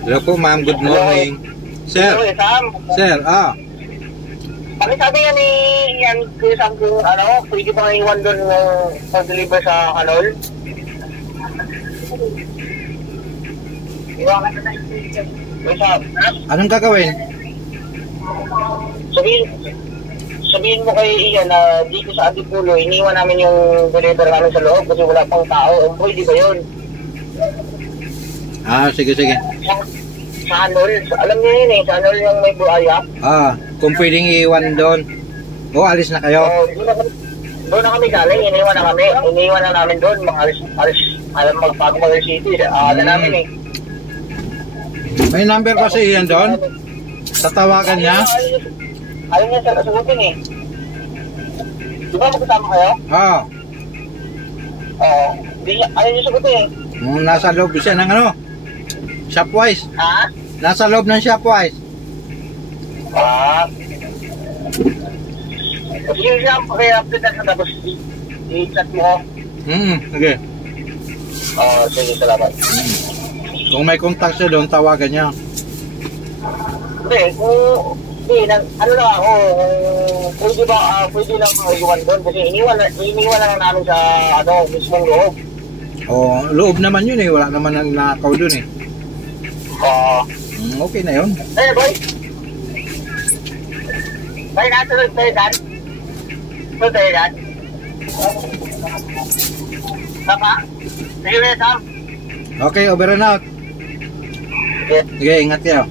Hello po ma'am, good morning. Sir, Hello, Sam. sir, Ano sabi nga ni Ian, Kuya Sam, kung ano, pwede ba iwan doon pag-deliver sa Kanol? Iwan ka na Kuya Sam. anong gagawin? Sabihin mo kay Ian na dito sa Antipulo, iniwan namin yung deliver namin sa loob kasi wala pang tao. Pwede ba yun? Sige, sige. Sa Anol, alam niyo yun eh, sa Anol yung may buhaya. Kung pwedeng iwan doon. Alis na kayo? Doon na kami galing, iniwan na namin doon, mag-Pagmar City, na namin eh. May number pa si Ian doon? Tatawagan niya? Ayaw niya sa kasugutin eh. Di ba magkasama kayo? Oo. Ayaw niya sagutin eh. Nasa loob siya ng Shopwise. Ha? Nasa loob ng Shopwise. Sige siya, paki-update na tapos i-chat mo ko. Sige. Sige, salamat. Kung may contact siya doon, tawagan niya. Hindi, ano lang ako, pwede lang iwan doon kasi iniwan lang namin sa mismong loob. Loob naman yun eh, wala naman ang nakaw doon eh. Okay na yun. Boy! Boy, natulog tayo dyan. Tulog tayo dyan. Tama? Sige, Sam. Okay, over and out. Sige, ingat kayo.